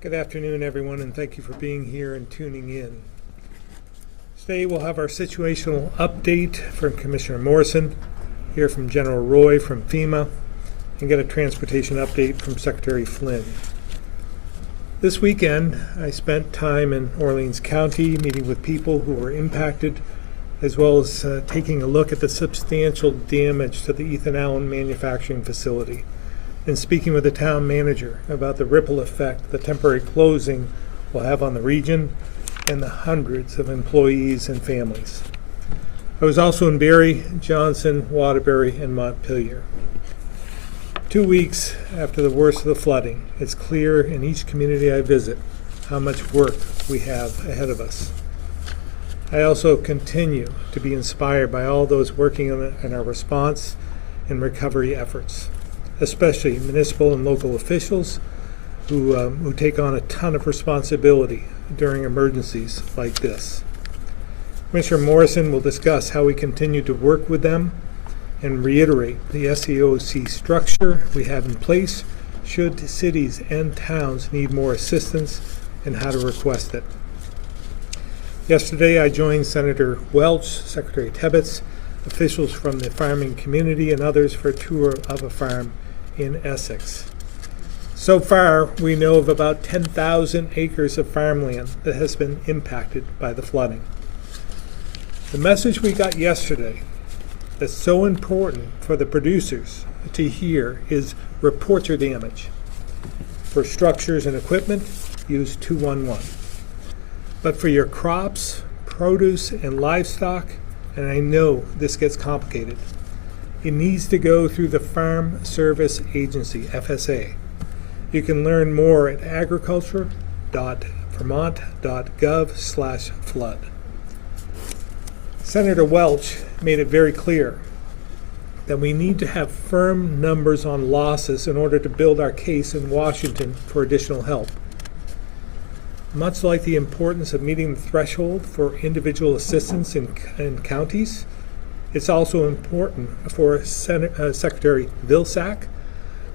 Good afternoon, everyone, and thank you for being here and tuning in. Today we'll have our situational update from Commissioner Morrison, hear from General Roy from FEMA, and get a transportation update from Secretary Flynn. This weekend, I spent time in Orleans County meeting with people who were impacted, as well as taking a look at the substantial damage to the Ethan Allen manufacturing facility, and speaking with the town manager about the ripple effect the temporary closing will have on the region and the hundreds of employees and families. I was also in Barry, Johnson, Waterbury, and Montpelier. 2 weeks after the worst of the flooding, it's clear in each community I visit how much work we have ahead of us. I also continue to be inspired by all those working in our response and recovery efforts, especially municipal and local officials who take on a ton of responsibility during emergencies like this. Commissioner Morrison will discuss how we continue to work with them and reiterate the SEOC structure we have in place should cities and towns need more assistance and how to request it. Yesterday, I joined Senator Welch, Secretary Tebbetts, officials from the farming community, and others for a tour of a farm in Essex. So far, we know of about 10,000 acres of farmland that has been impacted by the flooding. The message we got yesterday that's so important for the producers to hear is report your damage. For structures and equipment, use 211. But for your crops, produce, and livestock, and I know this gets complicated, it needs to go through the Farm Service Agency, FSA. You can learn more at agriculture.vermont.gov/flood. Senator Welch made it very clear that we need to have firm numbers on losses in order to build our case in Washington for additional help. Much like the importance of meeting the threshold for individual assistance in counties, it's also important for Secretary Vilsack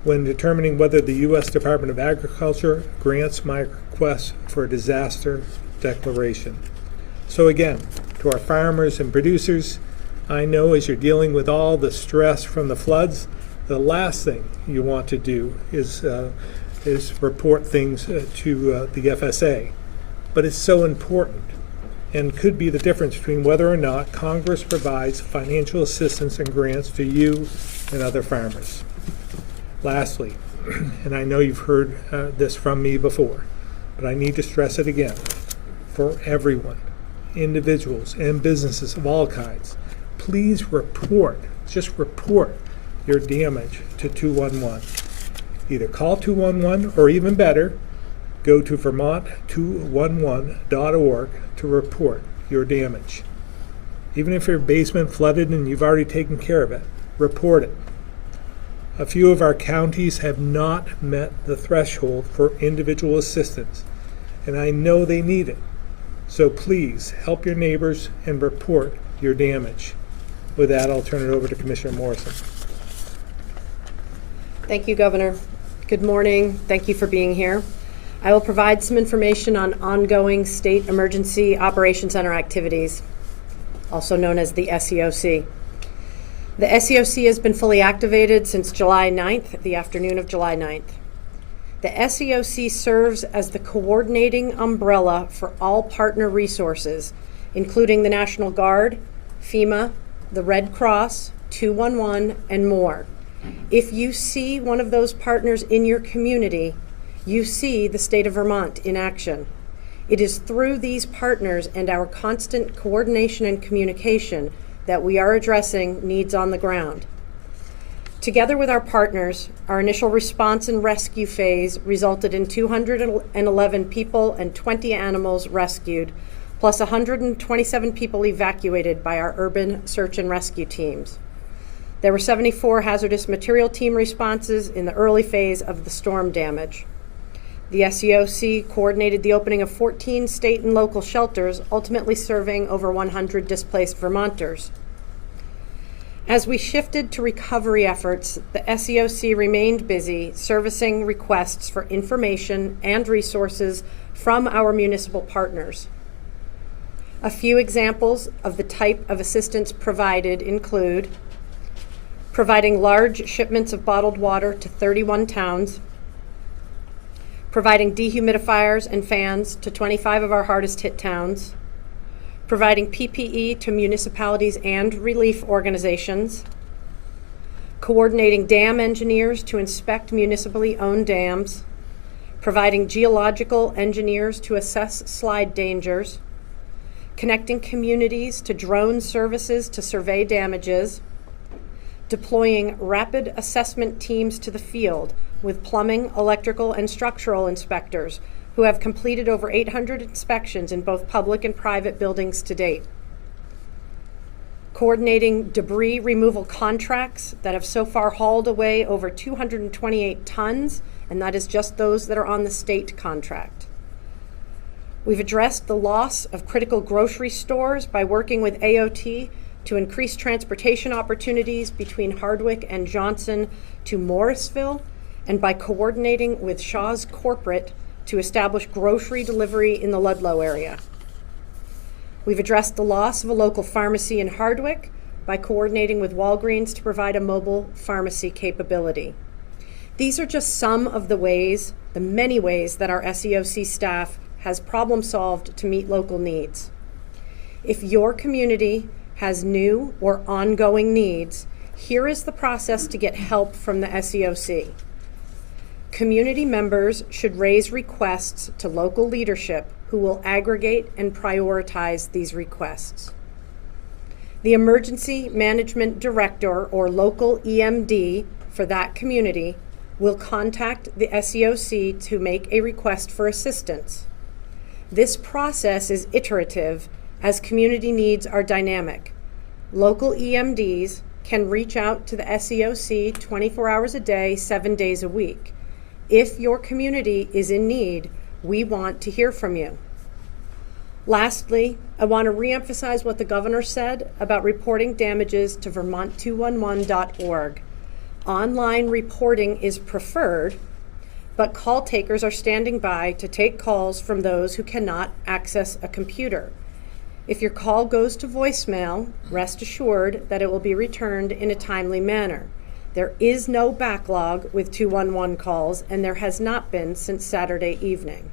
when determining whether the U.S. Department of Agriculture grants my request for a disaster declaration. So again, to our farmers and producers, I know as you're dealing with all the stress from the floods, the last thing you want to do is report things to the FSA. But it's so important and could be the difference between whether or not Congress provides financial assistance and grants to you and other farmers. Lastly, and I know you've heard this from me before, but I need to stress it again, for everyone, individuals and businesses of all kinds, please report, just report your damage to 211. Either call 211 or even better, go to vermont211.org to report your damage. Even if your basement flooded and you've already taken care of it, report it. A few of our counties have not met the threshold for individual assistance, and I know they need it. So please help your neighbors and report your damage. With that, I'll turn it over to Commissioner Morrison. Thank you, Governor. Good morning. Thank you for being here. I will provide some information on ongoing State Emergency Operations Center activities, also known as the SEOC. The SEOC has been fully activated since July 9th, the afternoon of July 9th. The SEOC serves as the coordinating umbrella for all partner resources, including the National Guard, FEMA, the Red Cross, 211, and more. If you see one of those partners in your community, you see the state of Vermont in action. It is through these partners and our constant coordination and communication that we are addressing needs on the ground. Together with our partners, our initial response and rescue phase resulted in 211 people and 20 animals rescued, plus 127 people evacuated by our urban search and rescue teams. There were 74 hazardous material team responses in the early phase of the storm damage. The SEOC coordinated the opening of 14 state and local shelters, ultimately serving over 100 displaced Vermonters. As we shifted to recovery efforts, the SEOC remained busy servicing requests for information and resources from our municipal partners. A few examples of the type of assistance provided include providing large shipments of bottled water to 31 towns, providing dehumidifiers and fans to 25 of our hardest hit towns, providing PPE to municipalities and relief organizations, coordinating dam engineers to inspect municipally owned dams, providing geological engineers to assess slide dangers, connecting communities to drone services to survey damages, deploying rapid assessment teams to the field with plumbing, electrical, and structural inspectors who have completed over 800 inspections in both public and private buildings to date. Coordinating debris removal contracts that have so far hauled away over 228 tons, and that is just those that are on the state contract. We've addressed the loss of critical grocery stores by working with AOT to increase transportation opportunities between Hardwick and Johnson to Morrisville, and by coordinating with Shaw's Corporate to establish grocery delivery in the Ludlow area. We've addressed the loss of a local pharmacy in Hardwick by coordinating with Walgreens to provide a mobile pharmacy capability. These are just some of the ways, the many ways that our SEOC staff has problem solved to meet local needs. If your community has new or ongoing needs, here is the process to get help from the SEOC. Community members should raise requests to local leadership who will aggregate and prioritize these requests. The Emergency Management Director or local EMD for that community will contact the SEOC to make a request for assistance. This process is iterative as community needs are dynamic. Local EMDs can reach out to the SEOC 24 hours a day, 7 days a week. If your community is in need, we want to hear from you. Lastly, I want to reemphasize what the governor said about reporting damages to Vermont211.org. Online reporting is preferred, but call takers are standing by to take calls from those who cannot access a computer. If your call goes to voicemail, rest assured that it will be returned in a timely manner. There is no backlog with 211 calls, and there has not been since Saturday evening.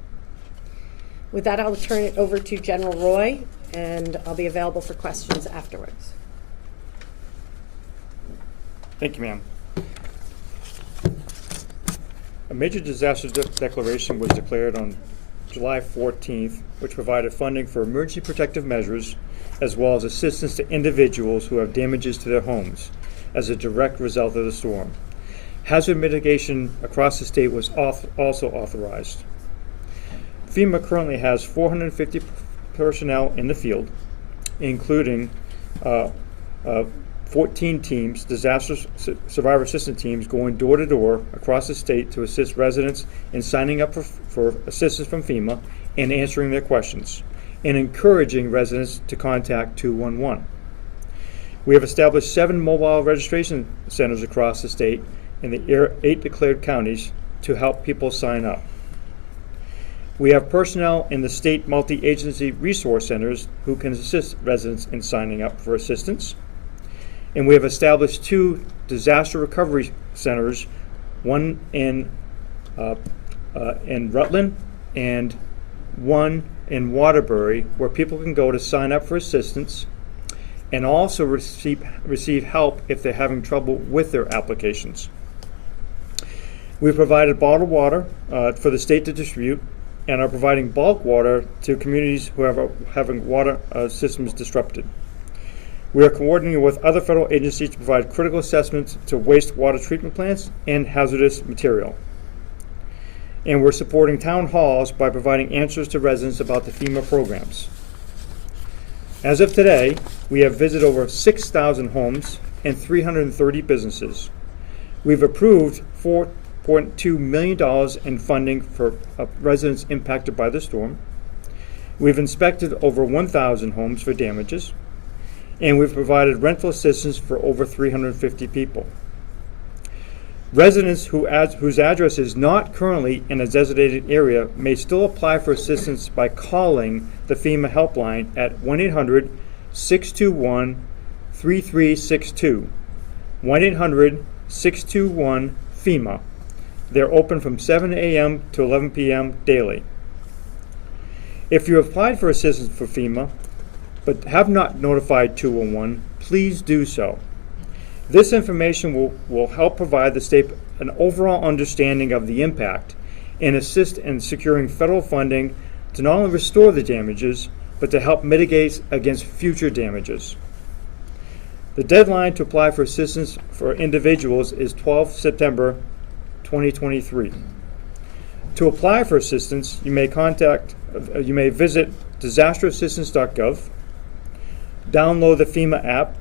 With that, I'll turn it over to General Roy, and I'll be available for questions afterwards. Thank you, ma'am. A major disaster declaration was declared on July 14th, which provided funding for emergency protective measures as well as assistance to individuals who have damages to their homes as a direct result of the storm. Hazard mitigation across the state was also authorized. FEMA currently has 450 personnel in the field, including 14 teams, disaster survivor assistance teams, going door to door across the state to assist residents in signing up for assistance from FEMA and answering their questions, and encouraging residents to contact 211. We have established 7 mobile registration centers across the state in the 8 declared counties to help people sign up. We have personnel in the state multi-agency resource centers who can assist residents in signing up for assistance. And we have established 2 disaster recovery centers, one in Rutland and one in Waterbury, where people can go to sign up for assistance and also receive help if they're having trouble with their applications. We've provided bottled water for the state to distribute and are providing bulk water to communities who are having water systems disrupted. We are coordinating with other federal agencies to provide critical assessments to wastewater treatment plants and hazardous material. And we're supporting town halls by providing answers to residents about the FEMA programs. As of today, we have visited over 6,000 homes and 330 businesses. We've approved $4.2 million in funding for residents impacted by the storm. We've inspected over 1,000 homes for damages. and we've provided rental assistance for over 350 people. Residents whose address is not currently in a designated area may still apply for assistance by calling the FEMA helpline at 1-800-621-3362. 1-800-621-FEMA. They're open from 7 a.m. to 11 p.m. daily. If you applied for assistance for FEMA but have not notified 211, please do so. This information will help provide the state an overall understanding of the impact and assist in securing federal funding to not only restore the damages, but to help mitigate against future damages. The deadline to apply for assistance for individuals is 12 September 2023. To apply for assistance, you may visit disasterassistance.gov, download the FEMA app,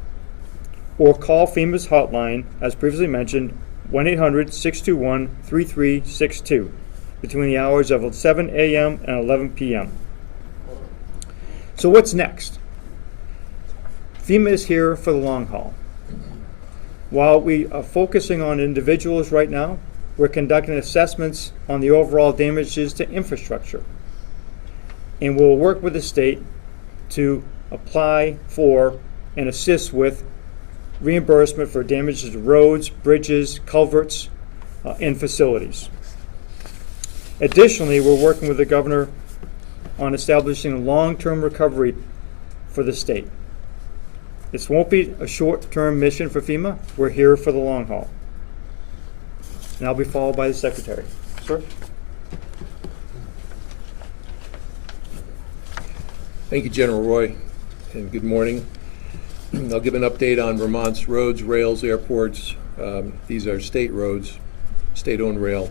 or call FEMA's hotline, as previously mentioned, 1-800-621-3362, between the hours of 7 a.m. and 11 p.m. So what's next? FEMA is here for the long haul. While we are focusing on individuals right now, we're conducting assessments on the overall damages to infrastructure. And we'll work with the state to apply for and assist with reimbursement for damages to roads, bridges, culverts, and facilities. Additionally, we're working with the governor on establishing a long-term recovery for the state. This won't be a short-term mission for FEMA. We're here for the long haul. And I'll be followed by the secretary. Sir? Thank you, General Roy, and good morning. I'll give an update on Vermont's roads, rails, airports. These are state roads, state-owned rail,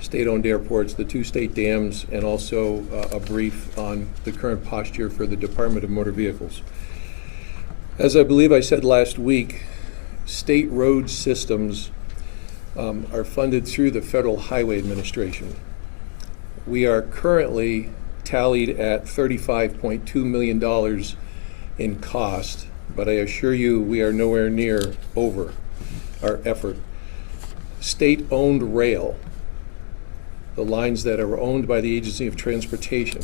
state-owned airports, the 2 state dams, and also a brief on the current posture for the Department of Motor Vehicles. As I believe I said last week, state road systems are funded through the Federal Highway Administration. We are currently tallied at $35.2 million in cost, but I assure you we are nowhere near over our effort. State-owned rail, the lines that are owned by the Agency of Transportation,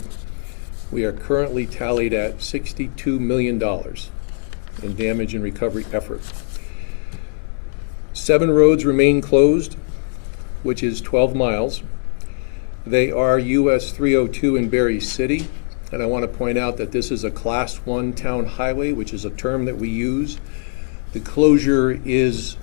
we are currently tallied at $62 million in damage and recovery effort. 7 roads remain closed, which is 12 miles. They are US 302 in Berry City. And I want to point out that this is a Class 1 town highway, which is a term that we use. The closure is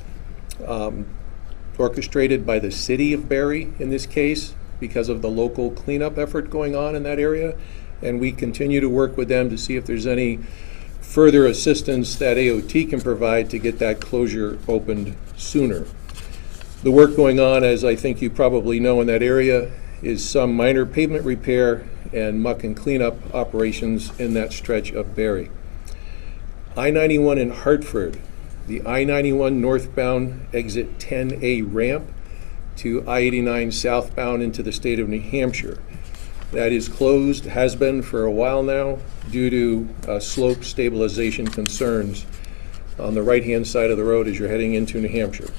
orchestrated by the city of Berry in this case because of the local cleanup effort going on in that area. And we continue to work with them to see if there's any further assistance that AOT can provide to get that closure opened sooner. The work going on, as I think you probably know in that area, is some minor pavement repair and muck and cleanup operations in that stretch of Berry. I-91 in Hartford, the I-91 northbound exit 10A ramp to I-89 southbound into the state of New Hampshire. That is closed, has been for a while now, due to slope stabilization concerns on the right-hand side of the road as you're heading into New Hampshire.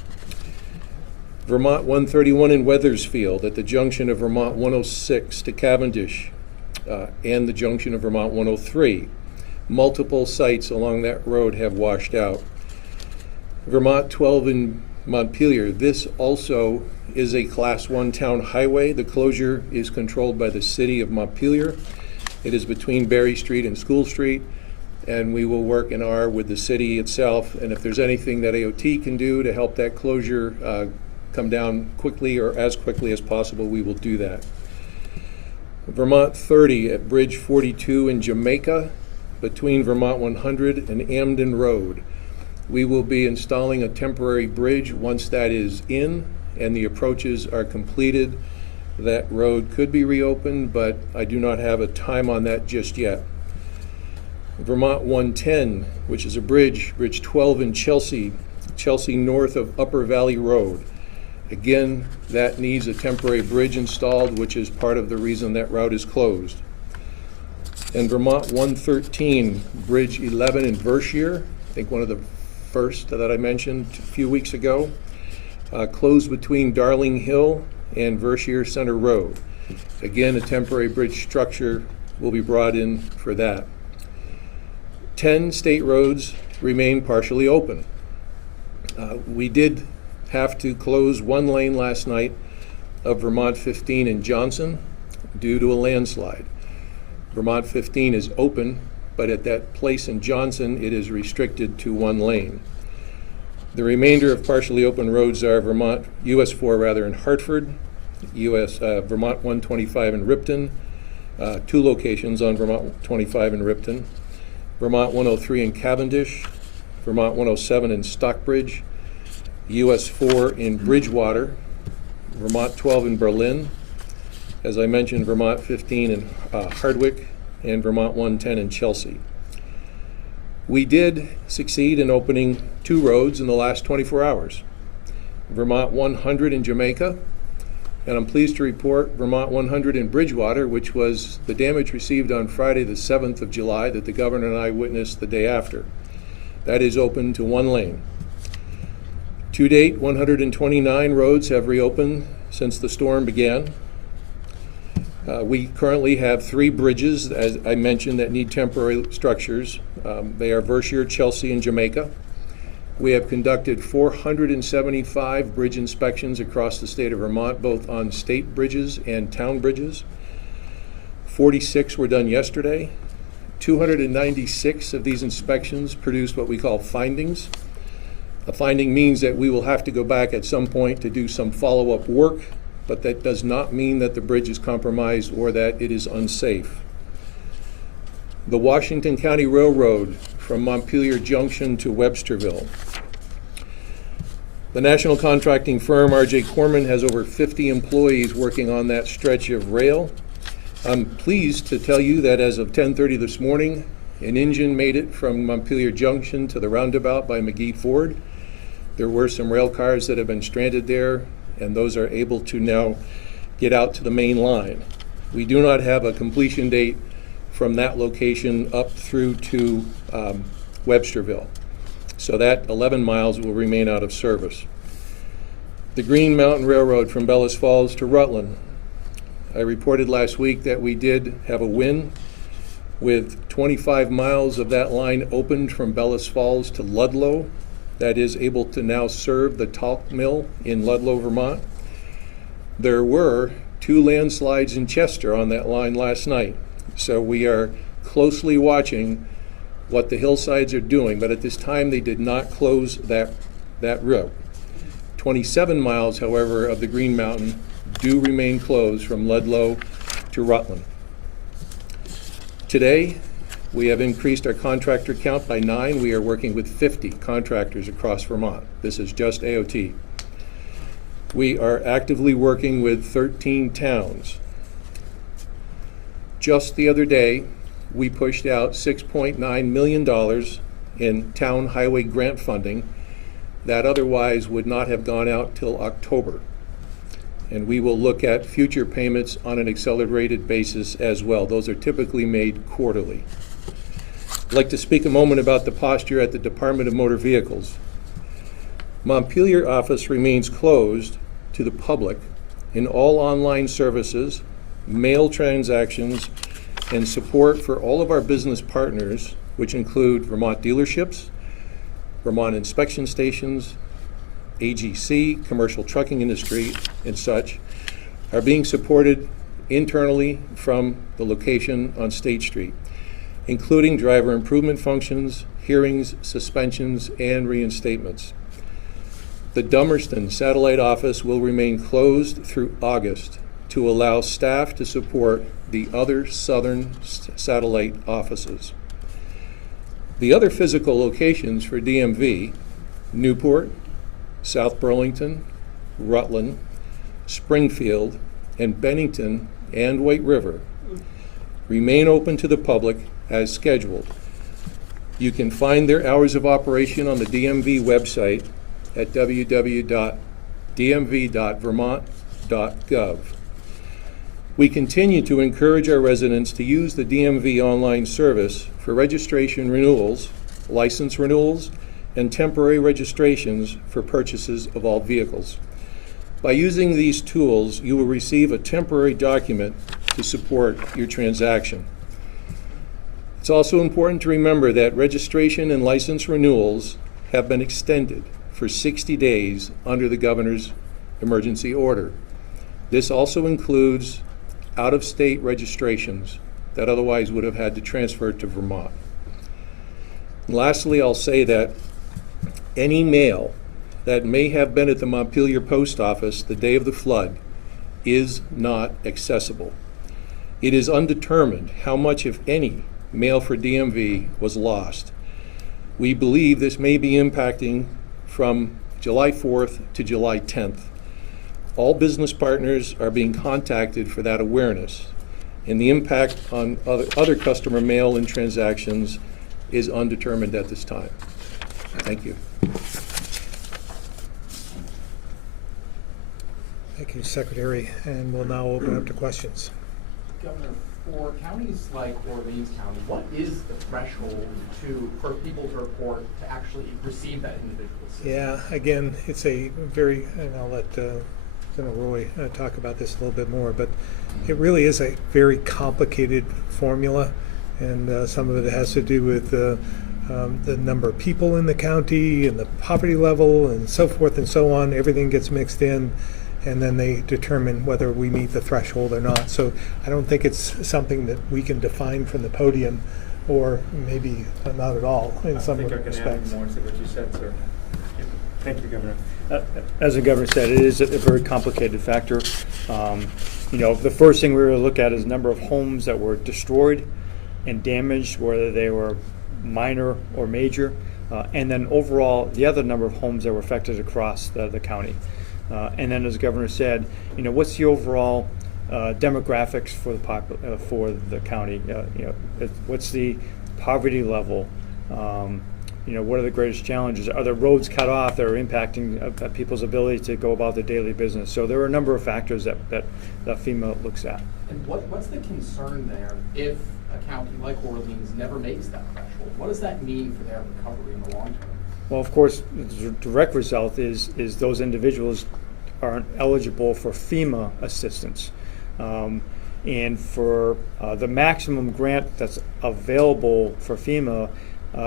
Vermont 131 in Wethersfield at the junction of Vermont 106 to Cavendish and the junction of Vermont 103. Multiple sites along that road have washed out. Vermont 12 in Montpelier, this also is a Class 1 town highway. The closure is controlled by the city of Montpelier. It is between Berry Street and School Street, and we will work in R with the city itself, and if there's anything that AOT can do to help that closure come down quickly or as quickly as possible, we will do that. Vermont 30 at Bridge 42 in Jamaica, between Vermont 100 and Amden Road. We will be installing a temporary bridge once that is in and the approaches are completed. That road could be reopened, but I do not have a time on that just yet. Vermont 110, which is a bridge 12 in Chelsea north of Upper Valley Road. Again, that needs a temporary bridge installed, which is part of the reason that route is closed. and Vermont 113, Bridge 11 in Vershire, I think one of the first that I mentioned a few weeks ago, closed between Darling Hill and Vershire Center Road. Again, a temporary bridge structure will be brought in for that. 10 state roads remain partially open. We did have to close one lane last night of Vermont 15 in Johnson due to a landslide. Vermont 15 is open, but at that place in Johnson, it is restricted to one lane. The remainder of partially open roads are US 4 in Hartford, Vermont 125 in Ripton, two locations on Vermont 25 in Ripton, Vermont 103 in Cavendish, Vermont 107 in Stockbridge, US 4 in Bridgewater, Vermont 12 in Berlin, as I mentioned, Vermont 15 in Hardwick, and Vermont 110 in Chelsea. We did succeed in opening 2 roads in the last 24 hours. Vermont 100 in Jamaica, and I'm pleased to report Vermont 100 in Bridgewater, which was the damage received on Friday the 7th of July that the governor and I witnessed the day after. That is open to one lane. To date, 129 roads have reopened since the storm began. We currently have 3 bridges, as I mentioned, that need temporary structures. They are Vershire, Chelsea, and Jamaica. We have conducted 475 bridge inspections across the state of Vermont, both on state bridges and town bridges. 46 were done yesterday. 296 of these inspections produced what we call findings. A finding means that we will have to go back at some point to do some follow-up work, but that does not mean that the bridge is compromised or that it is unsafe. The Washington County Railroad from Montpelier Junction to Websterville. The national contracting firm R.J. Corman has over 50 employees working on that stretch of rail. I'm pleased to tell you that as of 10:30 this morning, an engine made it from Montpelier Junction to the roundabout by McGee Ford. There were some rail cars that have been stranded there, and those are able to now get out to the main line. We do not have a completion date from that location up through to Websterville. So that 11 miles will remain out of service. The Green Mountain Railroad from Bellows Falls to Rutland. I reported last week that we did have a win with 25 miles of that line opened from Bellows Falls to Ludlow. That is able to now serve the talc mill in Ludlow, Vermont. There were 2 landslides in Chester on that line last night. So we are closely watching what the hillsides are doing, but at this time they did not close that route. 27 miles, however, of the Green Mountain do remain closed from Ludlow to Rutland. Today, we have increased our contractor count by 9. We are working with 50 contractors across Vermont. This is just AOT. We are actively working with 13 towns. Just the other day, we pushed out $6.9 million in town highway grant funding that otherwise would not have gone out till October. And we will look at future payments on an accelerated basis as well. Those are typically made quarterly. I'd like to speak a moment about the posture at the Department of Motor Vehicles. Montpelier office remains closed to the public in all online services, mail transactions, and support for all of our business partners, which include Vermont dealerships, Vermont inspection stations, AGC, commercial trucking industry, and such, are being supported internally from the location on State Street, including driver improvement functions, hearings, suspensions, and reinstatements. The Dummerston satellite office will remain closed through August to allow staff to support the other southern satellite offices. The other physical locations for DMV, Newport, South Burlington, Rutland, Springfield, and Bennington and White River, remain open to the public as scheduled. You can find their hours of operation on the DMV website at www.dmv.vermont.gov. We continue to encourage our residents to use the DMV online service for registration renewals, license renewals, and temporary registrations for purchases of all vehicles. By using these tools, you will receive a temporary document to support your transaction. It's also important to remember that registration and license renewals have been extended for 60 days under the governor's emergency order. This also includes out-of-state registrations that otherwise would have had to transfer to Vermont. And lastly, I'll say that any mail that may have been at the Montpelier Post Office the day of the flood is not accessible. It is undetermined how much, if any, mail for DMV was lost. We believe this may be impacting from July 4th to July 10th. All business partners are being contacted for that awareness, and the impact on other customer mail and transactions is undetermined at this time. Thank you. Thank you, Secretary, and we'll now open up to questions. Governor, for counties like Orleans County, what is the threshold for people to report to actually receive that individual assistance? Yeah, again, it's a very, and I'll let General Roy talk about this a little bit more, but it really is a very complicated formula, and some of it has to do with the number of people in the county and the poverty level and so forth and so on. Everything gets mixed in, and then they determine whether we meet the threshold or not. So I don't think it's something that we can define from the podium, or maybe not at all in some respects. I think I can add more to what you said, sir. Thank you, Governor. As the Governor said, it is a very complicated factor. The first thing we were to look at is the number of homes that were destroyed and damaged, whether they were minor or major, and then overall the other number of homes that were affected across the county. And then, as the Governor said, what's the overall demographics for the county? What's the poverty level? What are the greatest challenges? Are there roads cut off that are impacting people's ability to go about their daily business? So there are a number of factors that FEMA looks at. And what's the concern there if a county like Orleans never makes that threshold? What does that mean for their recovery in the long term? Well, of course, the direct result is those individuals aren't eligible for FEMA assistance. And for the maximum grant that's available for FEMA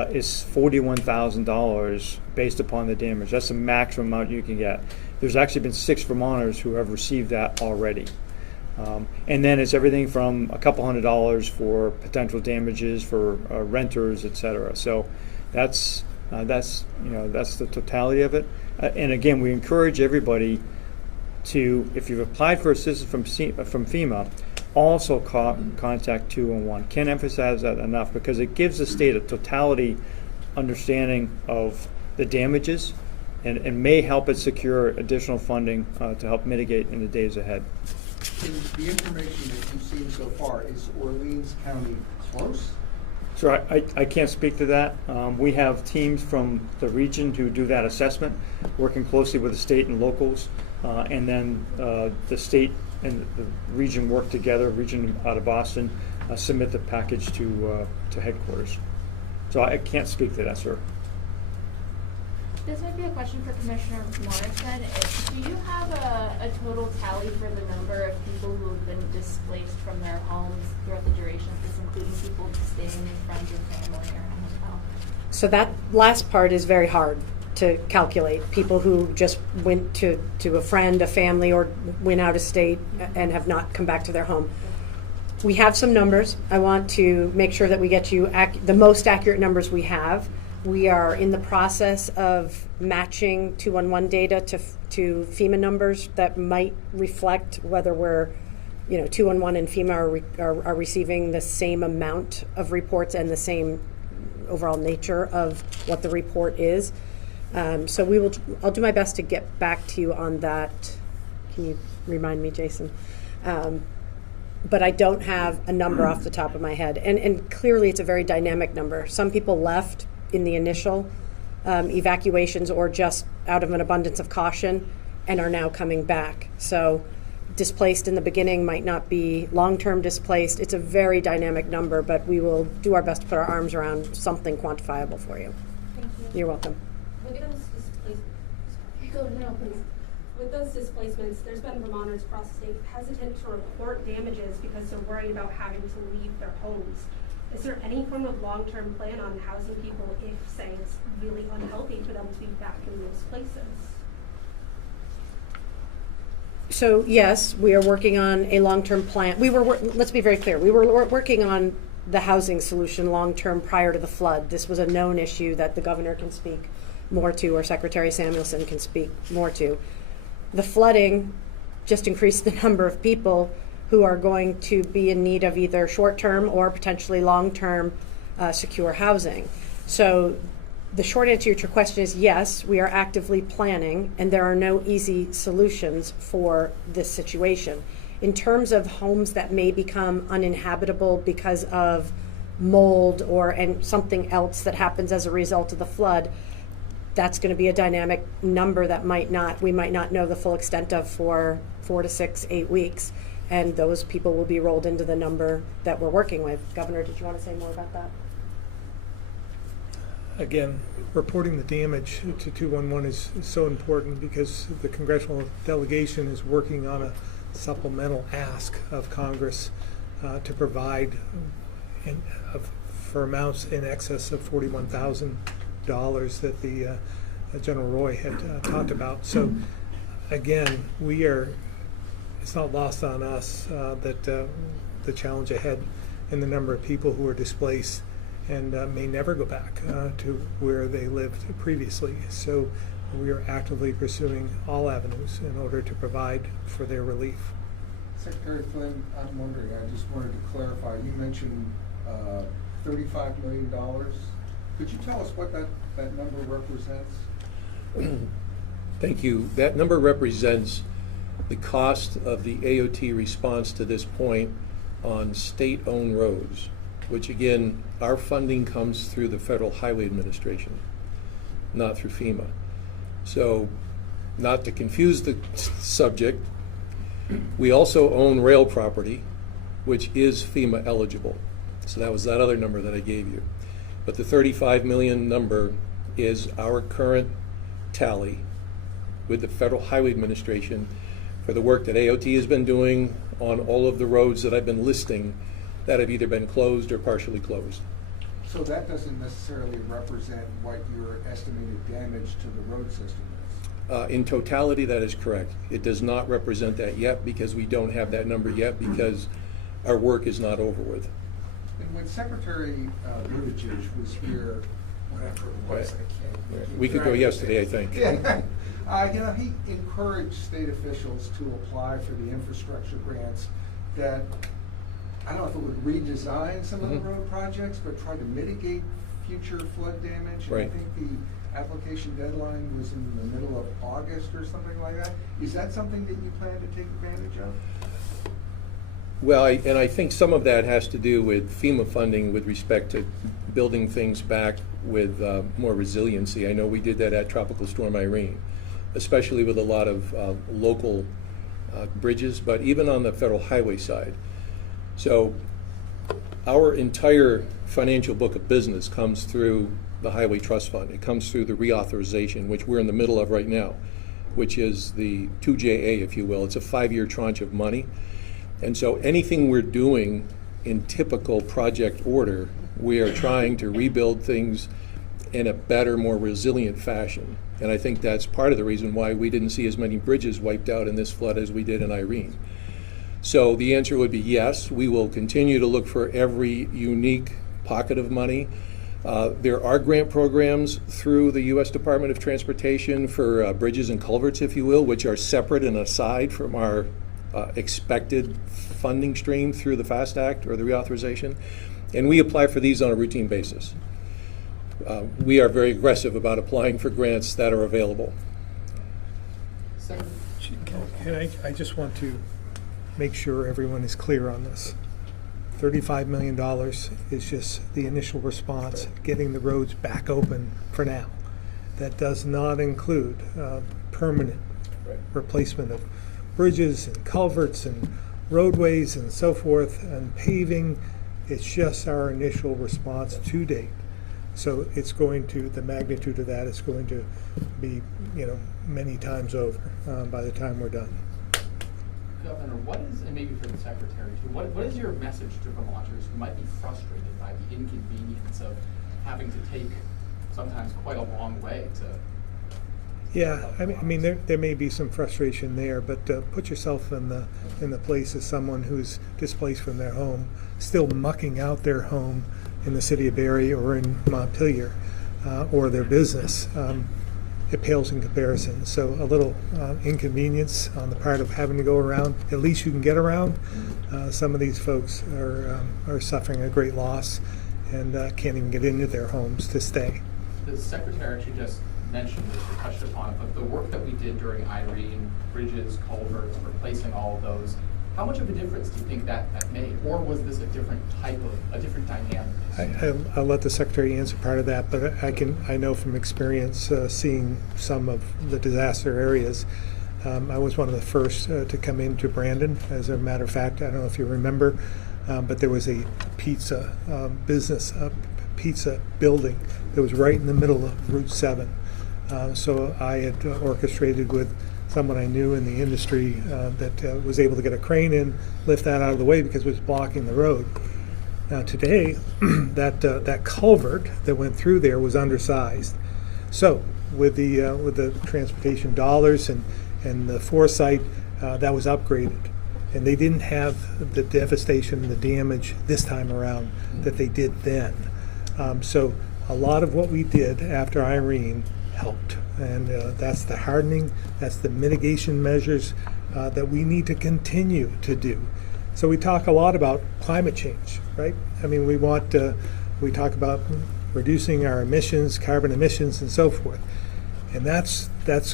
is $41,000 based upon the damage. That's the maximum amount you can get. There's actually been 6 Vermonters who have received that already. And then it's everything from a couple $100s for potential damages for renters, et cetera. So that's the totality of it. And again, we encourage everybody to, if you've applied for assistance from FEMA, also contact 211. Can't emphasize that enough, because it gives the state a totality understanding of the damages and may help it secure additional funding to help mitigate in the days ahead. In the information that you've seen so far, is Orleans County close? So I can't speak to that. We have teams from the region who do that assessment, working closely with the state and locals, and then the state and the region work together, region out of Boston, submit the package to headquarters. So I can't speak to that, sir. This might be a question for Commissioner Morrison. Do you have a total tally for the number of people who have been displaced from their homes throughout the duration of this, including people staying with friends or family or in a hotel? So that last part is very hard to calculate. People who just went to a friend, a family, or went out of state and have not come back to their home. We have some numbers. I want to make sure that we get you the most accurate numbers we have. We are in the process of matching 211 data to FEMA numbers that might reflect whether we're, 211 and FEMA are receiving the same amount of reports and the same overall nature of what the report is. So I'll do my best to get back to you on that. Can you remind me, Jason? But I don't have a number off the top of my head. And clearly it's a very dynamic number. Some people left in the initial evacuations or just out of an abundance of caution and are now coming back. So displaced in the beginning might not be long-term displaced. It's a very dynamic number, but we will do our best to put our arms around something quantifiable for you. Thank you. You're welcome. With those with those displacements, there's been Vermonters across the state hesitant to report damages because they're worried about having to leave their homes. Is there any form of long-term plan on housing people if, say, it's really unhealthy for them to be back in those places? So yes, we are working on a long-term plan. Let's be very clear. We were working on the housing solution long-term prior to the flood. This was a known issue that the governor can speak more to, or Secretary Samuelson can speak more to. The flooding just increased the number of people who are going to be in need of either short-term or potentially long-term secure housing. So the short answer to your question is yes, we are actively planning, and there are no easy solutions for this situation. In terms of homes that may become uninhabitable because of mold and something else that happens as a result of the flood, that's going to be a dynamic number that we might not know the full extent of for 4 to 6, 8 weeks. And those people will be rolled into the number that we're working with. Governor, did you want to say more about that? Again, reporting the damage to 211 is so important because the congressional delegation is working on a supplemental ask of Congress to provide for amounts in excess of $41,000 that the General Roy had talked about. So again, it's not lost on us that the challenge ahead and the number of people who are displaced and may never go back to where they lived previously. So we are actively pursuing all avenues in order to provide for their relief. Secretary Flynn, I'm wondering, I just wanted to clarify, you mentioned $35 million. Could you tell us what that number represents? Thank you. That number represents the cost of the AOT response to this point on state-owned roads, which again, our funding comes through the Federal Highway Administration, not through FEMA. So, not to confuse the subject, we also own rail property, which is FEMA eligible. So that was that other number that I gave you. But the 35 million number is our current tally with the Federal Highway Administration for the work that AOT has been doing on all of the roads that I've been listing that have either been closed or partially closed. So that doesn't necessarily represent what your estimated damage to the road system is? In totality, that is correct. It does not represent that yet because we don't have that number yet because our work is not over with. And when Secretary Buttigieg was here, whatever it was, I can't. We could go yesterday, I think. Yeah. He encouraged state officials to apply for the infrastructure grants that, I don't know if it would redesign some of the road projects, but try to mitigate future flood damage. Right. And I think the application deadline was in the middle of August or something like that. Is that something that you plan to take advantage of? Well, I think some of that has to do with FEMA funding with respect to building things back with more resiliency. I know we did that at Tropical Storm Irene, especially with a lot of local bridges, but even on the federal highway side. So our entire financial book of business comes through the Highway Trust Fund. It comes through the reauthorization, which we're in the middle of right now, which is the 2JA, if you will. It's a 5-year tranche of money. And so anything we're doing in typical project order, we are trying to rebuild things in a better, more resilient fashion. And I think that's part of the reason why we didn't see as many bridges wiped out in this flood as we did in Irene. So the answer would be yes, we will continue to look for every unique pocket of money. There are grant programs through the U.S. Department of Transportation for bridges and culverts, if you will, which are separate and aside from our expected funding stream through the FAST Act or the reauthorization. And we apply for these on a routine basis. We are very aggressive about applying for grants that are available. I just want to make sure everyone is clear on this. $35 million is just the initial response, getting the roads back open for now. That does not include permanent replacement of bridges and culverts and roadways and so forth and paving. It's just our initial response to date. So it's going to, the magnitude of that is going to be, many times over by the time we're done. Governor, what is, and maybe for the secretary too, what is your message to Vermonters who might be frustrated by the inconvenience of having to take sometimes quite a long way to? Yeah, I mean, there may be some frustration there, but put yourself in the place of someone who's displaced from their home, still mucking out their home in the city of Barre or in Montpelier, or their business. It pales in comparison. So a little inconvenience on the part of having to go around. At least you can get around. Some of these folks are suffering a great loss and can't even get into their homes to stay. The secretary actually just mentioned this or touched upon it, but the work that we did during Irene, bridges, culverts, replacing all of those, how much of a difference do you think that made? Or was this a different dynamic? I'll let the secretary answer part of that, but I know from experience seeing some of the disaster areas. I was one of the first to come into Brandon. As a matter of fact, I don't know if you remember, but there was a pizza business, pizza building that was right in the middle of Route 7. So I had orchestrated with someone I knew in the industry that was able to get a crane in, lift that out of the way because it was blocking the road. Now today, that culvert that went through there was undersized. So with the transportation dollars and the foresight, that was upgraded. And they didn't have the devastation and the damage this time around that they did then. So a lot of what we did after Irene helped. And that's the hardening, that's the mitigation measures that we need to continue to do. So we talk a lot about climate change, right? I mean, we talk about reducing our emissions, carbon emissions, and so forth. And that's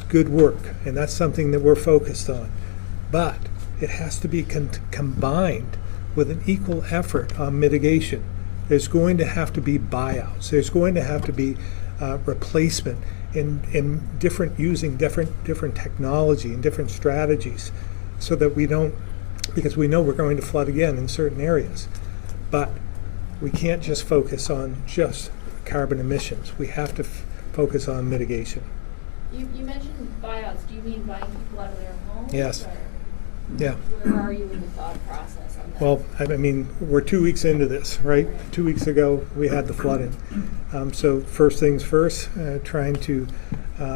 good work, and that's something that we're focused on. But it has to be combined with an equal effort on mitigation. There's going to have to be buyouts. There's going to have to be replacement in using different technology and different strategies, so that we don't, because we know we're going to flood again in certain areas. But we can't just focus on just carbon emissions. We have to focus on mitigation. You mentioned buyouts. Do you mean buying people out of their homes? Yes. Or Yeah. where are you in the thought process on that? Well, I mean, we're 2 weeks into this, right? 2 weeks ago, we had the flooding. So first things first, trying to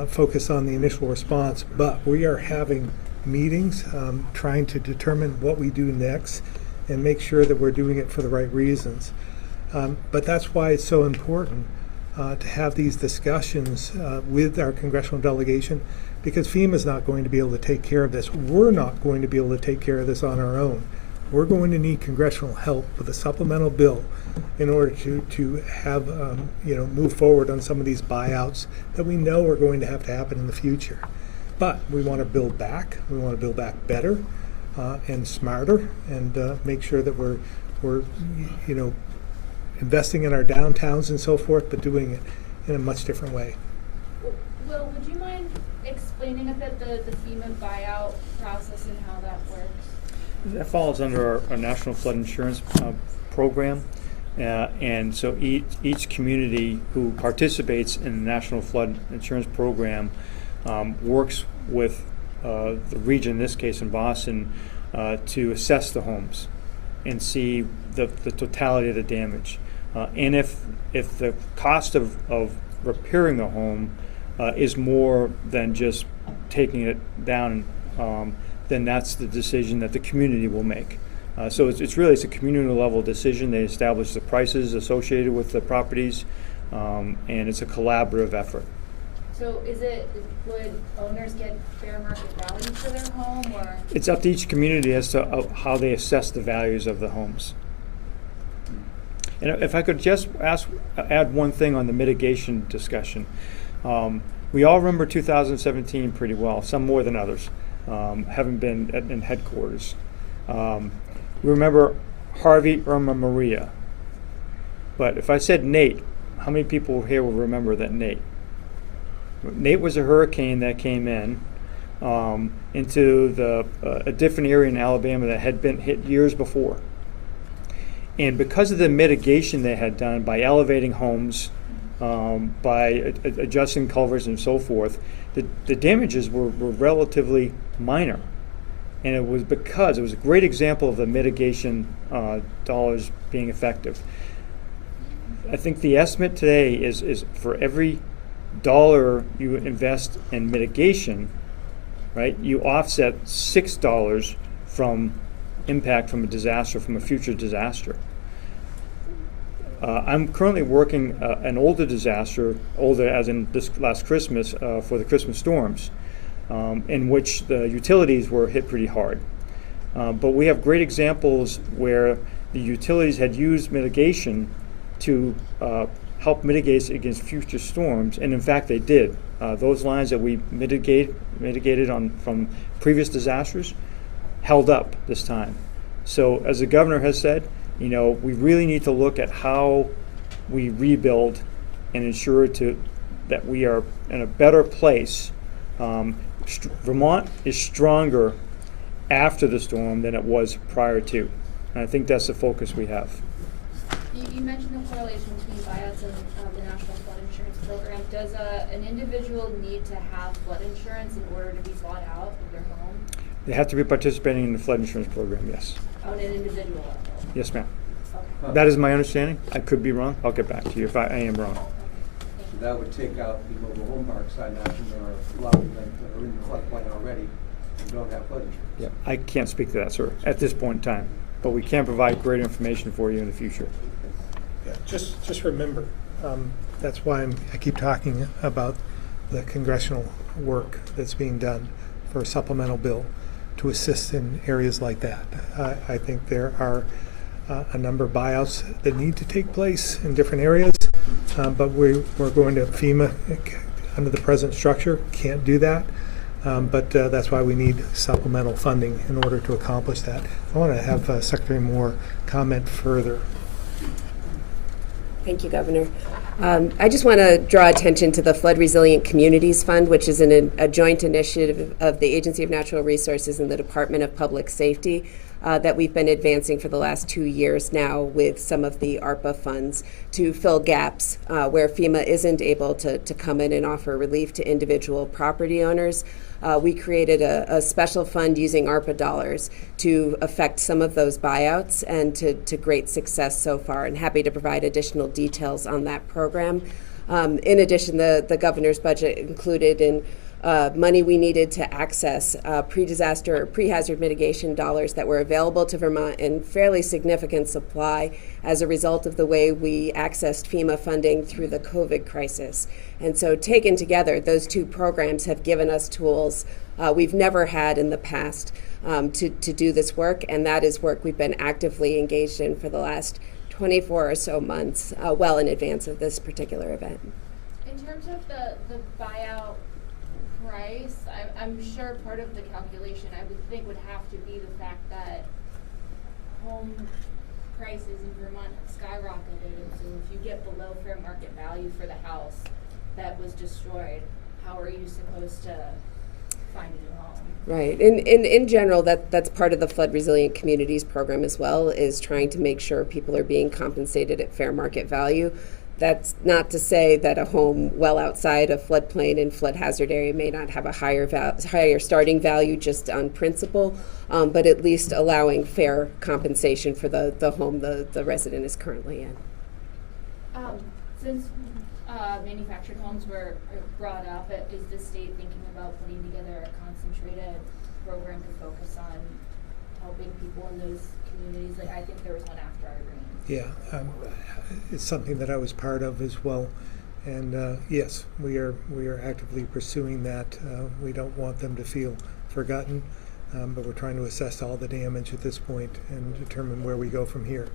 focus on the initial response. But we are having meetings, trying to determine what we do next and make sure that we're doing it for the right reasons. But that's why it's so important to have these discussions with our congressional delegation, because FEMA's not going to be able to take care of this. We're not going to be able to take care of this on our own. We're going to need congressional help with a supplemental bill in order to have move forward on some of these buyouts that we know are going to happen in the future. But we want to build back. We want to build back better and smarter, and make sure that we're investing in our downtowns and so forth, but doing it in a much different way. Will, would you mind explaining a bit the FEMA buyout process and how that works? That falls under our National Flood Insurance Program. And so each community who participates in the National Flood Insurance Program works with the region, in this case in Boston, to assess the homes and see the totality of the damage. And if the cost of repairing the home is more than just taking it down, then that's the decision that the community will make. So it's a community level decision. They establish the prices associated with the properties, and it's a collaborative effort. So would owners get fair market value for their home, or? It's up to each community as to how they assess the values of the homes. And if I could just add one thing on the mitigation discussion. We all remember 2017 pretty well, some more than others, having been in headquarters. We remember Harvey, Irma, Maria. But if I said Nate, how many people here will remember that Nate? Nate was a hurricane that came in. into a different area in Alabama that had been hit years before. And because of the mitigation they had done by elevating homes, by adjusting culverts and so forth, the damages were relatively minor. And it was because it was a great example of the mitigation dollars being effective. I think the estimate today is for every dollar you invest in mitigation, right, you offset $6 from impact from a disaster, from a future disaster. I'm currently working an older disaster, older as in this last Christmas, for the Christmas storms, in which the utilities were hit pretty hard. But we have great examples where the utilities had used mitigation to help mitigate against future storms, and in fact they did. Those lines that we mitigated from previous disasters held up this time. So as the governor has said, you know, we really need to look at how we rebuild and ensure that we are in a better place. Vermont is stronger after the storm than it was prior to. And I think that's the focus we have. You mentioned the correlation between buyouts and the National Flood Insurance Program. Does an individual need to have flood insurance in order to be bought out of their home? They have to be participating in the flood insurance program, yes. On an individual level? Yes, ma'am. Okay. That is my understanding. I could be wrong. I'll get back to you if I am wrong. So that would take out the mobile home parks. I imagine there are a lot of them that are in the floodplain already and don't have flood insurance. Yeah, I can't speak to that, sir, at this point in time. But we can provide greater information for you in the future. Yeah, just remember, that's why I keep talking about the congressional work that's being done for a supplemental bill to assist in areas like that. I think there are a number of buyouts that need to take place in different areas, but we're going to FEMA under the present structure, can't do that. But that's why we need supplemental funding in order to accomplish that. I want to have Secretary Moore comment further. Thank you, Governor. I just want to draw attention to the Flood Resilient Communities Fund, which is a joint initiative of the Agency of Natural Resources and the Department of Public Safety that we've been advancing for the last 2 years now with some of the ARPA funds to fill gaps where FEMA isn't able to come in and offer relief to individual property owners. We created a special fund using ARPA dollars to affect some of those buyouts, and to great success so far, and happy to provide additional details on that program. In addition, the governor's budget included in money we needed to access pre-disaster or pre-hazard mitigation dollars that were available to Vermont in fairly significant supply as a result of the way we accessed FEMA funding through the COVID crisis. And so taken together, those two programs have given us tools we've never had in the past to do this work, and that is work we've been actively engaged in for the last 24 or so months, well in advance of this particular event. In terms of the buyout price, I'm sure part of the calculation I would think would have to be the fact that home prices in Vermont have skyrocketed, and so if you get below fair market value for the house that was destroyed, how are you supposed to find a new home? Right. In general, that's part of the Flood Resilient Communities program as well, is trying to make sure people are being compensated at fair market value. That's not to say that a home well outside a floodplain and flood hazard area may not have a higher starting value just on principle, but at least allowing fair compensation for the home the resident is currently in. Since manufactured homes were brought up, is the state thinking about putting together a concentrated program to focus on helping people in those communities? Like, I think there was one after Irene. Yeah, it's something that I was part of as well, and yes, we are actively pursuing that. We don't want them to feel forgotten, but we're trying to assess all the damage at this point and determine where we go from here.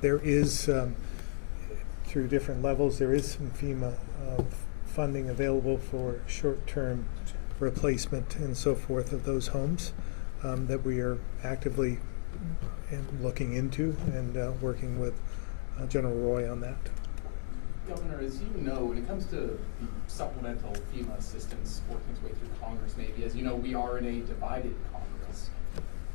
There is, through different levels, there is some FEMA funding available for short-term replacement and so forth of those homes that we are actively looking into and working with General Roy on that. Governor, as you know, when it comes to the supplemental FEMA assistance working its way through Congress, maybe, as you know, we are in a divided Congress.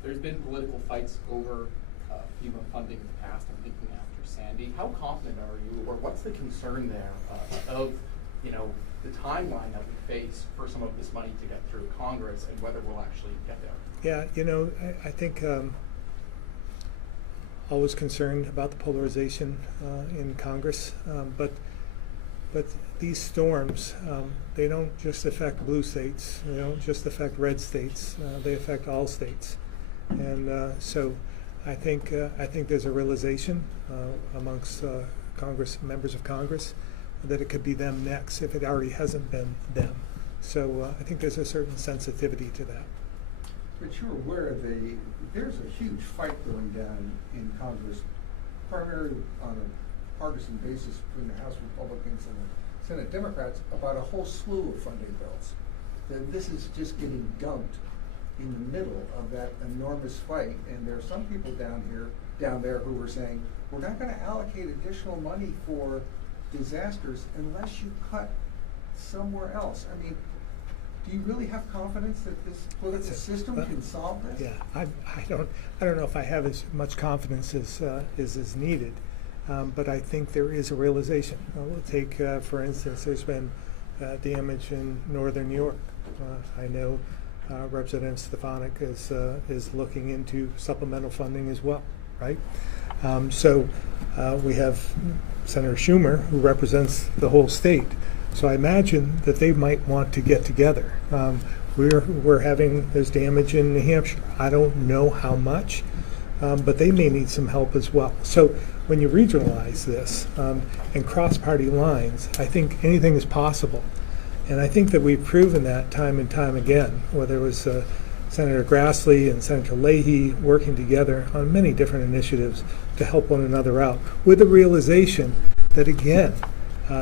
There's been political fights over FEMA funding in the past. I'm thinking after Sandy. How confident are you, or what's the concern there of, you know, the timeline that we face for some of this money to get through Congress and whether we'll actually get there? Yeah, you know, I think always concerned about the polarization in Congress, but these storms, they don't just affect blue states. They don't just affect red states. They affect all states, and so I think there's a realization amongst Congress, members of Congress, that it could be them next if it already hasn't been them. So I think there's a certain sensitivity to that. But you're aware there's a huge fight going down in Congress, primarily on a partisan basis between the House Republicans and the Senate Democrats, about a whole slew of funding bills. That this is just getting dumped in the middle of that enormous fight, and there are some people down there who are saying, we're not going to allocate additional money for disasters unless you cut somewhere else. I mean, do you really have confidence that this political system can solve this? Yeah, I don't know if I have as much confidence as is needed, but I think there is a realization. We'll take, for instance, there's been damage in northern New York. I know Representative Stefanik is looking into supplemental funding as well, right? So we have Senator Schumer, who represents the whole state. So I imagine that they might want to get together. We're having there's damage in New Hampshire. I don't know how much, but they may need some help as well. So when you regionalize this and cross party lines, I think anything is possible. And I think that we've proven that time and time again, whether it was Senator Grassley and Senator Leahy working together on many different initiatives to help one another out, with the realization that, again,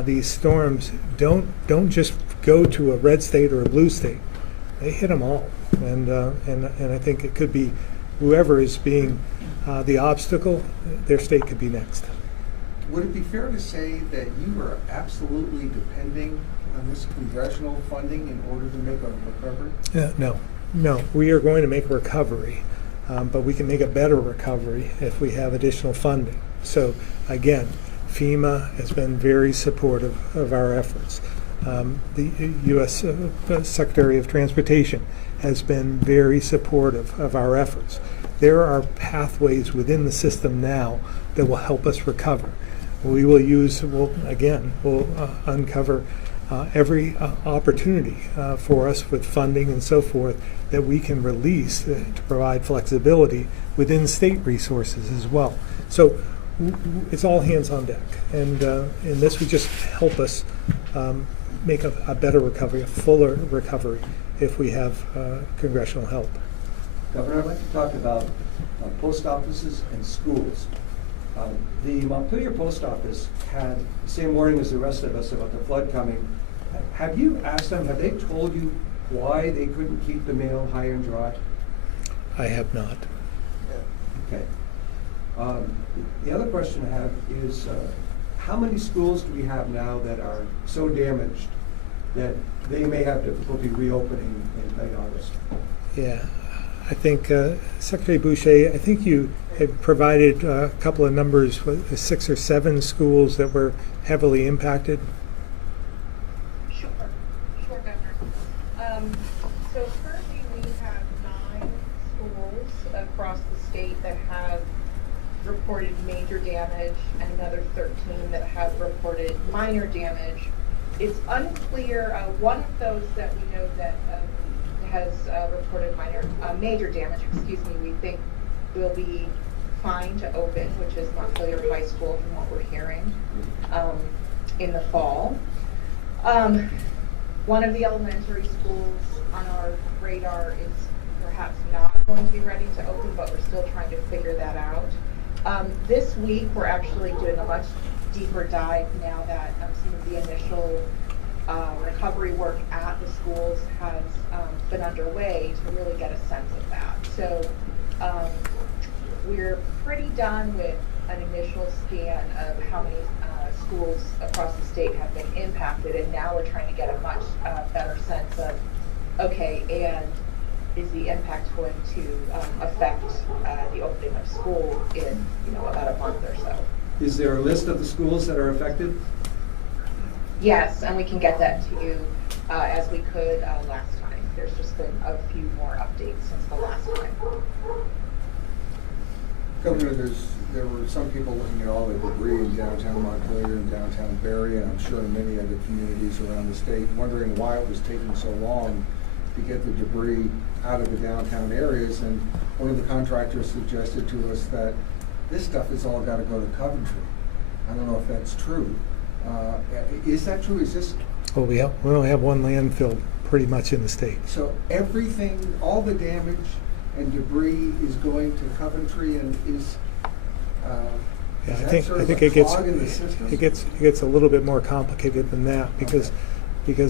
these storms don't just go to a red state or a blue state. They hit them all, and I think it could be whoever is being the obstacle, their state could be next. Would it be fair to say that you are absolutely depending on this congressional funding in order to make a recovery? No. We are going to make a recovery, but we can make a better recovery if we have additional funding. So again, FEMA has been very supportive of our efforts. The U.S. Secretary of Transportation has been very supportive of our efforts. There are pathways within the system now that will help us recover. We'll uncover every opportunity for us with funding and so forth that we can release to provide flexibility within state resources as well. So it's all hands on deck, and this would just help us make a better recovery, a fuller recovery, if we have congressional help. Governor, I'd like to talk about post offices and schools. The Montpelier post office had the same warning as the rest of us about the flood coming. Have you asked them, have they told you why they couldn't keep the mail high and dry? I have not. Okay. The other question I have is, how many schools do we have now that are so damaged that they may have difficulty reopening in late August? Yeah, I think Secretary Boucher, I think you had provided a couple of numbers, 6 or 7 schools that were heavily impacted. Sure, Governor. So currently we have 9 schools across the state that have reported major damage and another 13 that have reported minor damage. It's unclear, one of those that we know that has reported major damage, we think will be fine to open, which is Montpelier High School from what we're hearing, in the fall. One of the elementary schools on our radar is perhaps not going to be ready to open, but we're still trying to figure that out. This week, we're actually doing a much deeper dive now that some of the initial recovery work at the schools has been underway to really get a sense of that. So we're pretty done with an initial scan of how many schools across the state have been impacted, and now we're trying to get a much better sense of, okay, and is the impact going to affect the opening of school in, about a month or so? Is there a list of the schools that are affected? Yes, and we can get that to you as we could last time. There's just been a few more updates since the last time. Governor, there were some people looking at all the debris in downtown Montpelier and downtown Barrie, and I'm sure in many other communities around the state, wondering why it was taking so long to get the debris out of the downtown areas. And one of the contractors suggested to us that this stuff has all got to go to Coventry. I don't know if that's true. Is that true? Is this? Well, we only have one landfill pretty much in the state. So everything, all the damage and debris is going to Coventry, and is Yeah, that I think sort of it a gets clog in the system? it gets a little bit more complicated than that because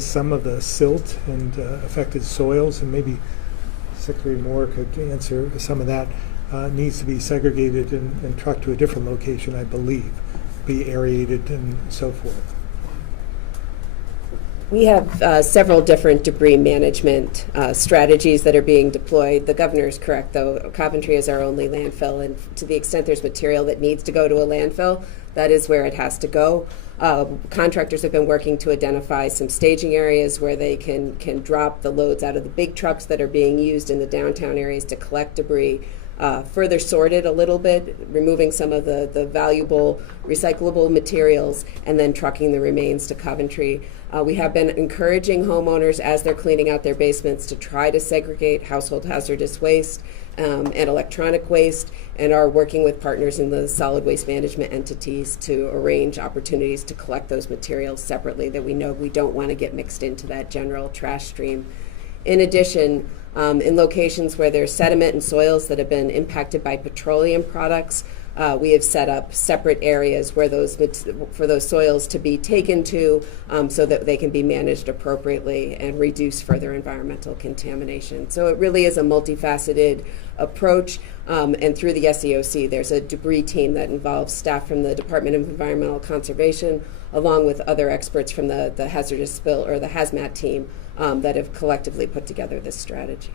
some of the silt and affected soils, and maybe Secretary Moore could answer some of that, needs to be segregated and trucked to a different location, I believe, be aerated and so forth. We have several different debris management strategies that are being deployed. The governor is correct, though. Coventry is our only landfill, and to the extent there's material that needs to go to a landfill, that is where it has to go. Contractors have been working to identify some staging areas where they can drop the loads out of the big trucks that are being used in the downtown areas to collect debris. Further sorted a little bit, removing some of the valuable recyclable materials, and then trucking the remains to Coventry. We have been encouraging homeowners as they're cleaning out their basements to try to segregate household hazardous waste and electronic waste, and are working with partners in the solid waste management entities to arrange opportunities to collect those materials separately that we know we don't want to get mixed into that general trash stream. In addition, in locations where there's sediment and soils that have been impacted by petroleum products, we have set up separate areas where for those soils to be taken to so that they can be managed appropriately and reduce further environmental contamination. So it really is a multifaceted approach. And through the SEOC, there's a debris team that involves staff from the Department of Environmental Conservation, along with other experts from the hazardous spill or the hazmat team that have collectively put together this strategy.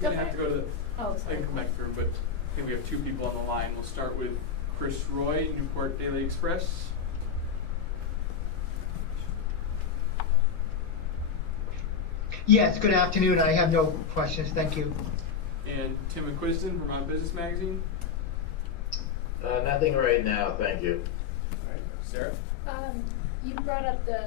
We're going to have to go to the Oh, sorry. and come back through, but I think we have two people on the line. We'll start with Chris Roy, Newport Daily Express. Yes, good afternoon. I have no questions. Thank you. And Tim McQuiston, Vermont Business Magazine. Nothing right now, thank you. All right, Sarah. You brought up the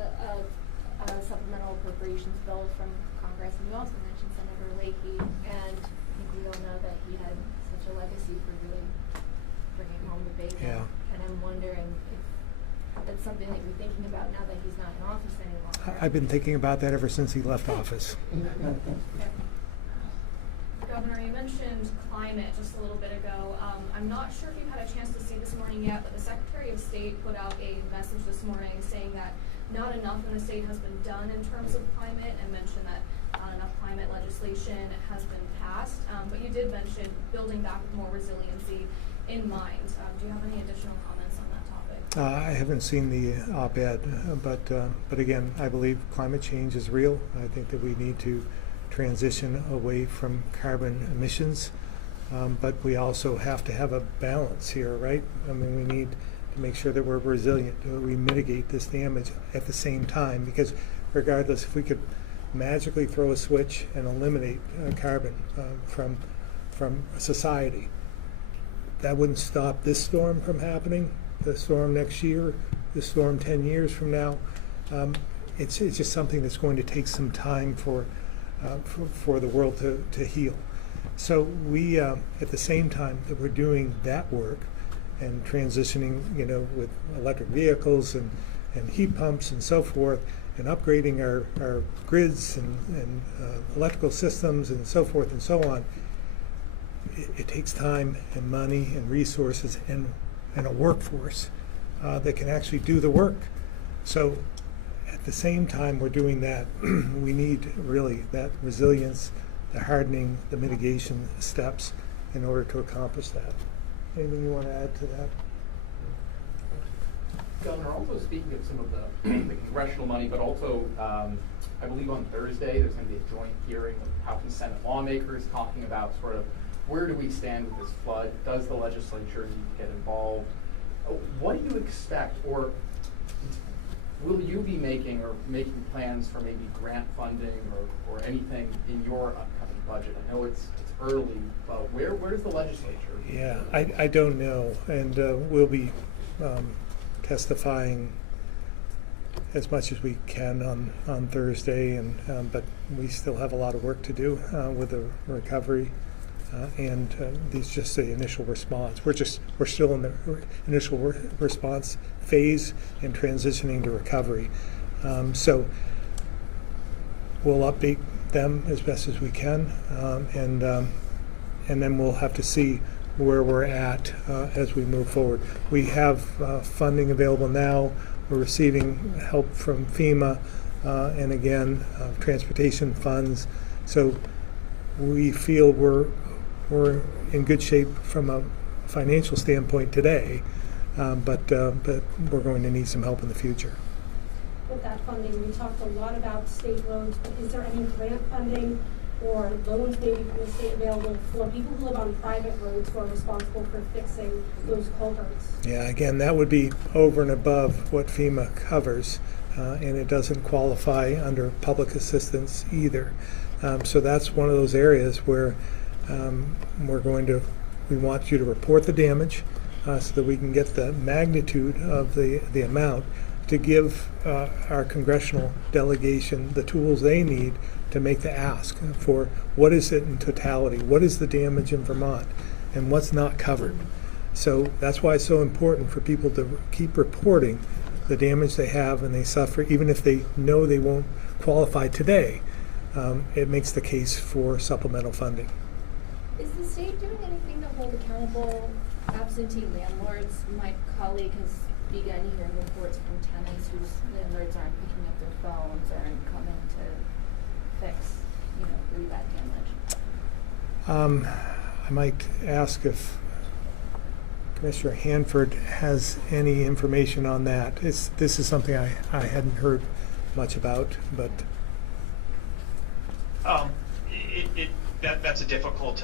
supplemental appropriations bill from Congress, and you also mentioned Senator Leahy, and I think we all know that he had such a legacy for really bringing home the bacon. Yeah. And I'm wondering if that's something that you're thinking about now that he's not in office any longer. I've been thinking about that ever since he left office. Governor, you mentioned climate just a little bit ago. I'm not sure if you've had a chance to see this morning yet, but the Secretary of State put out a message this morning saying that not enough in the state has been done in terms of climate, and mentioned that not enough climate legislation has been passed. But you did mention building back with more resiliency in mind. Do you have any additional comments on that topic? I haven't seen the op-ed, but again, I believe climate change is real. I think that we need to transition away from carbon emissions, but we also have to have a balance here, right? I mean, we need to make sure that we're resilient, that we mitigate this damage at the same time, because regardless, if we could magically throw a switch and eliminate carbon from society, that wouldn't stop this storm from happening, the storm next year, the storm 10 years from now. It's just something that's going to take some time for the world to heal. So we, at the same time that we're doing that work and transitioning, with electric vehicles and heat pumps and so forth, and upgrading our grids and electrical systems and so forth and so on, it takes time and money and resources and a workforce that can actually do the work. So at the same time we're doing that, we need really that resilience, the hardening, the mitigation steps in order to accomplish that. Anything you want to add to that? Governor, also speaking of some of the congressional money, but also I believe on Thursday there's going to be a joint hearing of House and Senate lawmakers talking about sort of where do we stand with this flood? Does the legislature need to get involved? What do you expect, or will you be making plans for maybe grant funding or anything in your upcoming budget? I know it's early, but where does the legislature? Yeah, I don't know, and we'll be testifying as much as we can on Thursday, and but we still have a lot of work to do with the recovery, and these just the initial response. We're still in the initial response phase and transitioning to recovery, so we'll update them as best as we can, and then we'll have to see where we're at as we move forward. We have funding available now. We're receiving help from FEMA and again transportation funds. So we feel we're in good shape from a financial standpoint today, but we're going to need some help in the future. With that funding, we talked a lot about state roads, but is there any grant funding or loans maybe from the state available for people who live on private roads who are responsible for fixing those culverts? Yeah, again, that would be over and above what FEMA covers, and it doesn't qualify under public assistance either. So that's one of those areas where we want you to report the damage so that we can get the magnitude of the amount to give our congressional delegation the tools they need to make the ask for what is it in totality, what is the damage in Vermont, and what's not covered. So that's why it's so important for people to keep reporting the damage they have and they suffer, even if they know they won't qualify today. It makes the case for supplemental funding. Is the state doing anything to hold accountable absentee landlords? My colleague has begun hearing reports from tenants whose landlords aren't picking up their phones, aren't coming to fix, really bad damage. I might ask if Commissioner Hanford has any information on that. This is something I hadn't heard much about, but that's a difficult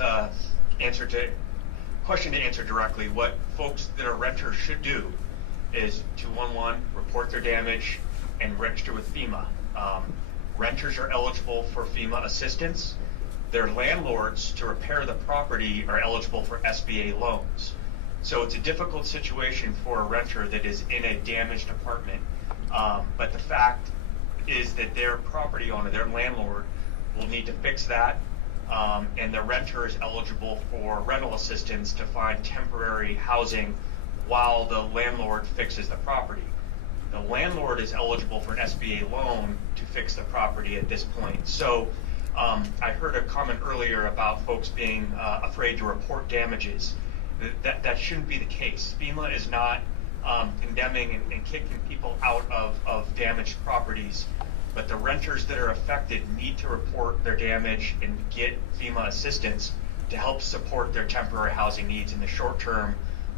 question to answer directly. What folks that are renters should do is 211, report their damage, and register with FEMA. Renters are eligible for FEMA assistance. Their landlords to repair the property are eligible for SBA loans. So it's a difficult situation for a renter that is in a damaged apartment. But the fact is that their property owner, their landlord, will need to fix that. And the renter is eligible for rental assistance to find temporary housing while the landlord fixes the property. The landlord is eligible for an SBA loan to fix the property at this point. So I heard a comment earlier about folks being afraid to report damages. That shouldn't be the case. FEMA is not condemning and kicking people out of damaged properties, but the renters that are affected need to report their damage and get FEMA assistance to help support their temporary housing needs in the short term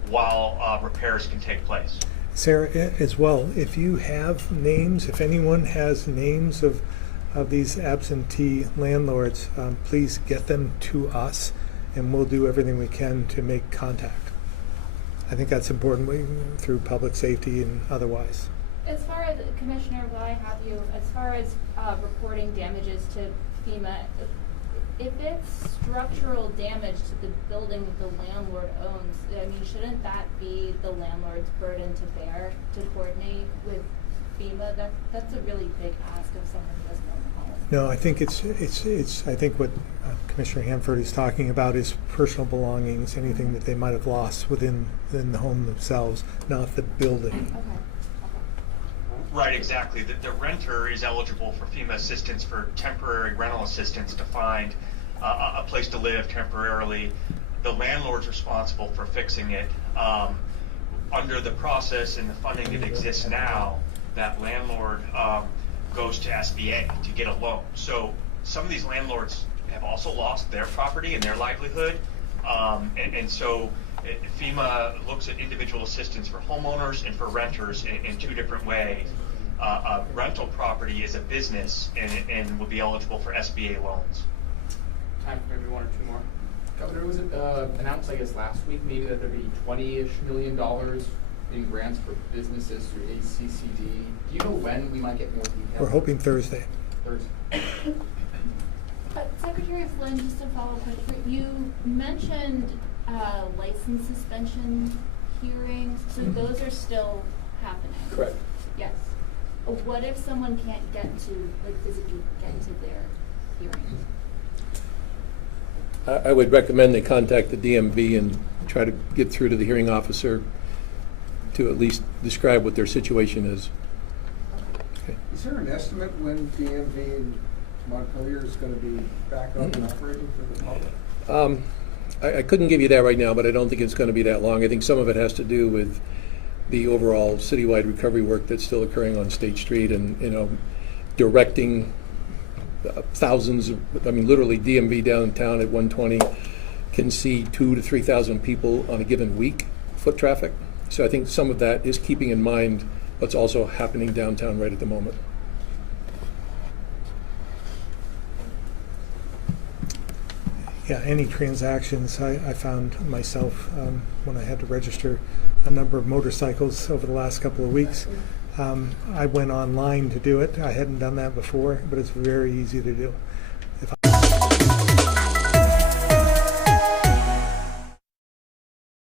while repairs can take place. Sarah, as well, if you have names, if anyone has names of these absentee landlords, please get them to us, and we'll do everything we can to make contact. I think that's important through public safety and otherwise. As far as, Commissioner, while I have you, as far as reporting damages to FEMA, if it's structural damage to the building that the landlord owns, I mean, shouldn't that be the landlord's burden to bear to coordinate with FEMA? That's a really big ask of someone who doesn't own the home. No, I think it's I think what Commissioner Hanford is talking about is personal belongings, anything that they might have lost within the home themselves, not the building. Okay. Right, exactly. The renter is eligible for FEMA assistance for temporary rental assistance to find a place to live temporarily. The landlord's responsible for fixing it. Under the process and the funding that exists now, that landlord goes to SBA to get a loan. So some of these landlords have also lost their property and their livelihood. And so FEMA looks at individual assistance for homeowners and for renters in two different ways. A rental property is a business and will be eligible for SBA loans. Time for maybe one or two more. Governor, was it announced, I guess, last week maybe that there'd be $20-ish million in grants for businesses through ACCD? Do you know when we might get more details? We're hoping Thursday. Thursday. Secretary Flynn, just a follow-up question. You mentioned license suspension hearings, so those are still happening? Correct. Yes. What if someone can't get to, like, physically get into their hearings? I would recommend they contact the DMV and try to get through to the hearing officer to at least describe what their situation is. Okay. Is there an estimate when DMV in Montpelier is going to be back up and operating for the public? I couldn't give you that right now, but I don't think it's going to be that long. I think some of it has to do with the overall citywide recovery work that's still occurring on State Street and, directing thousands of, literally DMV downtown at 120 can see 2,000 to 3,000 people on a given week, foot traffic. So I think some of that is keeping in mind what's also happening downtown right at the moment. Yeah, any transactions, I found myself when I had to register a number of motorcycles over the last couple of weeks. I went online to do it. I hadn't done that before, but it's very easy to do.